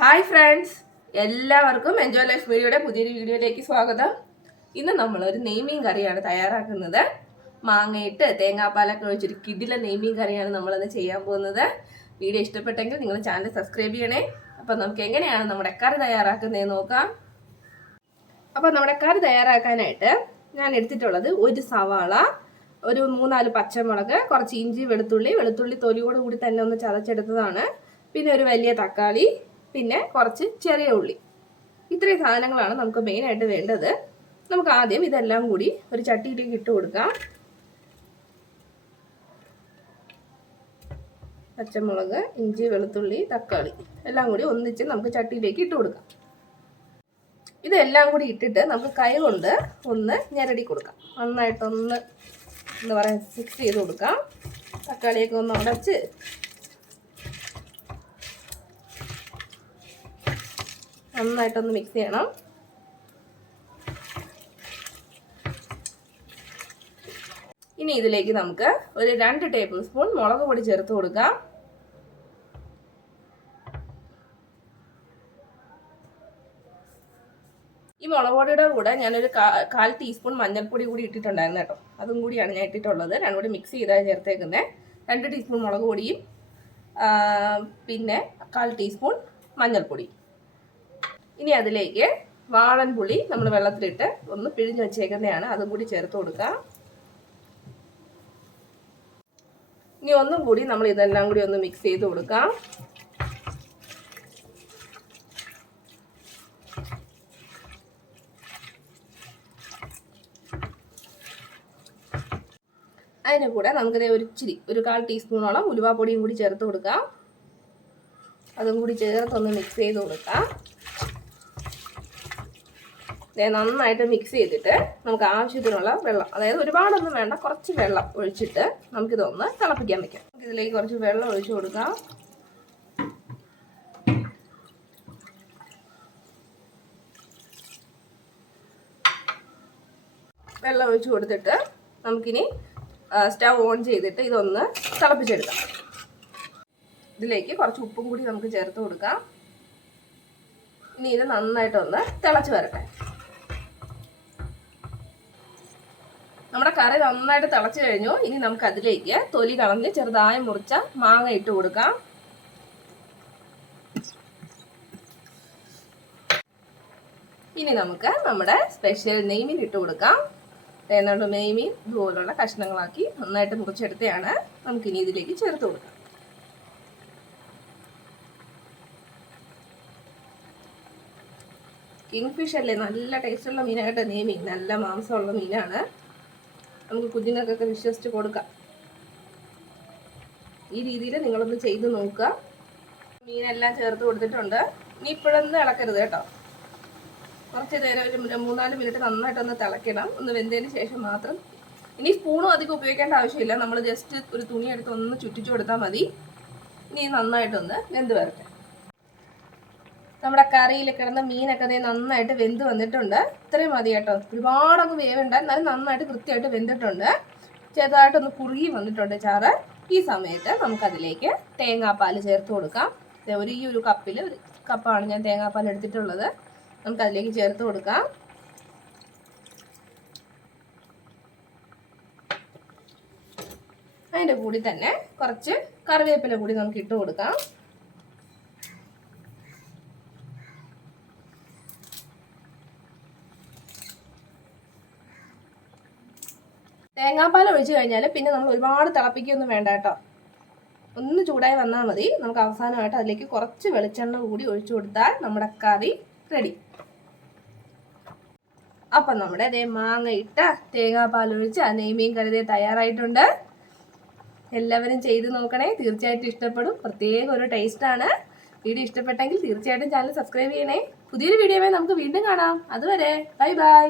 Hi friends, എല്ലാവർക്കും enjoy life വീഡിയോയുടെ പുതിയൊരു വീഡിയോയിലേക്ക് സ്വാഗതം. ഇന്ന് നമ്മളൊരു നെയ്മീൻ കറിയാണ് തയ്യാറാക്കുന്നത്. മാങ്ങയിട്ട് തേങ്ങാപ്പാലൊക്കെ ഒഴിച്ചൊരു കിടില നെയ്മീൻ കറിയാണ് നമ്മളിന്ന് ചെയ്യാൻ പോകുന്നത്. വീഡിയോ ഇഷ്ടപ്പെട്ടെങ്കിൽ നിങ്ങൾ ചാനൽ സബ്സ്ക്രൈബ് ചെയ്യണേ. അപ്പം നമുക്ക് എങ്ങനെയാണ് നമ്മുടെ കറി തയ്യാറാക്കുന്നതെന്ന് നോക്കാം. അപ്പം നമ്മുടെ കറി തയ്യാറാക്കാനായിട്ട് ഞാൻ എടുത്തിട്ടുള്ളത് ഒരു സവാള, ഒരു 3-4 പച്ചമുളക്, കുറച്ച് ഇഞ്ചി, വെളുത്തുള്ളി തൊലിയോട് കൂടി തന്നെ ഒന്ന് ചതച്ചെടുത്തതാണ്. പിന്നെ ഒരു വലിയ തക്കാളി, പിന്നെ കുറച്ച് ചെറിയ ഉള്ളി. ഇത്രയും സാധനങ്ങളാണ് നമുക്ക് മെയിനായിട്ട് വേണ്ടത്. നമുക്ക് ആദ്യം ഇതെല്ലാം കൂടി ഒരു ചട്ടിയിലേക്ക് ഇട്ട് കൊടുക്കാം. പച്ചമുളക്, ഇഞ്ചി, വെളുത്തുള്ളി, തക്കാളി എല്ലാം കൂടി ഒന്നിച്ച് നമുക്ക് ചട്ടിയിലേക്ക് ഇട്ട് കൊടുക്കാം. ഇതെല്ലാം കൂടി ഇട്ടിട്ട് നമുക്ക് കൈ കൊണ്ട് ഒന്ന് ഞെരടി കൊടുക്കാം. നന്നായിട്ടൊന്ന് എന്താ പറയുക, മിക്സ് ചെയ്ത് കൊടുക്കാം. തക്കാളിയൊക്കെ ഒന്ന് ഉടച്ച് നന്നായിട്ടൊന്ന് മിക്സ് ചെയ്യണം. ഇനി ഇതിലേക്ക് നമുക്ക് ഒരു 2 ടേബിൾ സ്പൂൺ മുളക് പൊടി ചേർത്ത് കൊടുക്കാം. ഈ മുളക് പൊടിയുടെ കൂടെ ഞാനൊരു 1/4 ടീസ്പൂൺ മഞ്ഞൾപ്പൊടി കൂടി ഇട്ടിട്ടുണ്ടായിരുന്നു കേട്ടോ. അതും കൂടിയാണ് ഞാൻ ഇട്ടിട്ടുള്ളത്. രണ്ടും കൂടി മിക്സ് ചെയ്താണ് ചേർത്തേക്കുന്നത്. 2 ടീസ്പൂൺ മുളക് പൊടിയും പിന്നെ 1/4 ടീസ്പൂൺ മഞ്ഞൾപ്പൊടി. ഇനി അതിലേക്ക് വാളൻപുളി നമ്മൾ വെള്ളത്തിലിട്ട് ഒന്ന് പിഴിഞ്ഞ് വെച്ചേക്കുന്നതാണ്, അതും കൂടി ചേർത്ത് കൊടുക്കാം. ഇനി ഒന്നും കൂടി നമ്മൾ ഇതെല്ലാം കൂടി ഒന്ന് മിക്സ് ചെയ്ത് കൊടുക്കാം. അതിന് കൂടെ നമുക്കിത് ഒരു 1/4 ടീസ്പൂണോളം ഉലുവാപ്പൊടിയും കൂടി ചേർത്ത് കൊടുക്കാം. അതും കൂടി ചേർത്തൊന്ന് മിക്സ് ചെയ്ത് കൊടുക്കാം. നന്നായിട്ട് മിക്സ് ചെയ്തിട്ട് നമുക്ക് ആവശ്യത്തിനുള്ള വെള്ളം, അതായത് ഒരുപാടൊന്നും വേണ്ട, കുറച്ച് വെള്ളം ഒഴിച്ചിട്ട് നമുക്കിതൊന്ന് തിളപ്പിക്കാൻ വെക്കാം. ഇതിലേക്ക് കുറച്ച് വെള്ളം ഒഴിച്ചു കൊടുക്കാം. വെള്ളം ഒഴിച്ചു കൊടുത്തിട്ട് നമുക്കിനി സ്റ്റവ് ഓൺ ചെയ്തിട്ട് ഇതൊന്ന് തിളപ്പിച്ചെടുക്കാം. ഇതിലേക്ക് കുറച്ച് ഉപ്പും കൂടി നമുക്ക് ചേർത്ത് കൊടുക്കാം. ഇനി ഇത് നന്നായിട്ടൊന്ന് തിളച്ച് വരട്ടെ. നമ്മുടെ കറി നന്നായിട്ട് തിളച്ച് കഴിഞ്ഞു. ഇനി നമുക്ക് അതിലേക്ക് തൊലി കളഞ്ഞ് ചെറുതായി മുറിച്ച മാങ്ങ ഇട്ട് കൊടുക്കാം. ഇനി നമുക്ക് നമ്മുടെ സ്പെഷ്യൽ നെയ്മീൻ ഇട്ട് കൊടുക്കാം. എന്നുള്ള നെയ്മീൻ ഇതുപോലുള്ള കഷ്ണങ്ങളാക്കി നന്നായിട്ട് മുറിച്ചെടുത്തതാണ്. നമുക്കിനി ഇതിലേക്ക് ചേർത്ത് കൊടുക്കാം. കിങ് ഫിഷ് അല്ലേ, നല്ല ടേസ്റ്റുള്ള മീനായിട്ട് നെയ്മീൻ, നല്ല മാംസമുള്ള മീനാണ്. നമുക്ക് കുഞ്ഞുങ്ങൾക്കൊക്കെ വിശ്വസിച്ച് കൊടുക്കാം. ഈ രീതിയിൽ നിങ്ങളൊന്ന് ചെയ്ത് നോക്കുക. മീനെല്ലാം ചേർത്ത് കൊടുത്തിട്ടുണ്ട്. ഇനി ഇപ്പോഴൊന്നും ഇളക്കരുത് കേട്ടോ. കുറച്ച് നേരം ഒരു 3-4 മിനിറ്റ് നന്നായിട്ടൊന്ന് തിളക്കണം. ഒന്ന് വെന്തതിന് ശേഷം മാത്രം. ഇനി സ്പൂണും അധികം ഉപയോഗിക്കേണ്ട ആവശ്യമില്ല. നമ്മൾ ജസ്റ്റ് ഒരു തുണി എടുത്ത് ഒന്ന് ചുറ്റിച്ചു കൊടുത്താൽ മതി. ഇനി നന്നായിട്ടൊന്ന് വെന്ത് വരട്ടെ. നമ്മുടെ കറിയിൽ കിടന്ന മീനൊക്കെ നന്നായിട്ട് വെന്ത് വന്നിട്ടുണ്ട്. ഇത്രയും മതി കേട്ടോ, ഒരുപാടൊന്നും വേവണ്ട. എന്നാലും നന്നായിട്ട് കൃത്യമായിട്ട് വെന്തിട്ടുണ്ട്. ചെറുതായിട്ടൊന്ന് കുറുകി വന്നിട്ടുണ്ട് ചാറ്. ഈ സമയത്ത് നമുക്കതിലേക്ക് തേങ്ങാപ്പാൽ ചേർത്ത് കൊടുക്കാം. ഈ ഒരു കപ്പിൽ 1 കപ്പാണ് ഞാൻ തേങ്ങാപ്പാൽ എടുത്തിട്ടുള്ളത്. നമുക്കതിലേക്ക് ചേർത്ത് കൊടുക്കാം. അതിൻ്റെ കൂടി തന്നെ കുറച്ച് കറിവേപ്പില കൂടി നമുക്ക് ഇട്ട് കൊടുക്കാം. തേങ്ങാപ്പാൽ ഒഴിച്ച് കഴിഞ്ഞാൽ പിന്നെ നമ്മൾ ഒരുപാട് തിളപ്പിക്കൊന്നും വേണ്ട കേട്ടോ. ഒന്ന് ചൂടായി വന്നാൽ മതി. നമുക്ക് അവസാനമായിട്ട് അതിലേക്ക് കുറച്ച് വെളിച്ചെണ്ണ കൂടി ഒഴിച്ചു കൊടുത്താൽ നമ്മുടെ കറി റെഡി. അപ്പം നമ്മുടെ മാങ്ങ ഇട്ട തേങ്ങാപ്പാൽ ഒഴിച്ച് നെയ്മീൻ കറി തയ്യാറായിട്ടുണ്ട്. എല്ലാവരും ചെയ്ത് നോക്കണേ, തീർച്ചയായിട്ടും ഇഷ്ടപ്പെടും. പ്രത്യേക ഒരു ടേസ്റ്റാണ്. വീഡിയോ ഇഷ്ടപ്പെട്ടെങ്കിൽ തീർച്ചയായിട്ടും ചാനൽ സബ്സ്ക്രൈബ് ചെയ്യണേ. പുതിയൊരു വീഡിയോയുമായി നമുക്ക് വീണ്ടും കാണാം. അതുവരെ ബൈ ബൈ.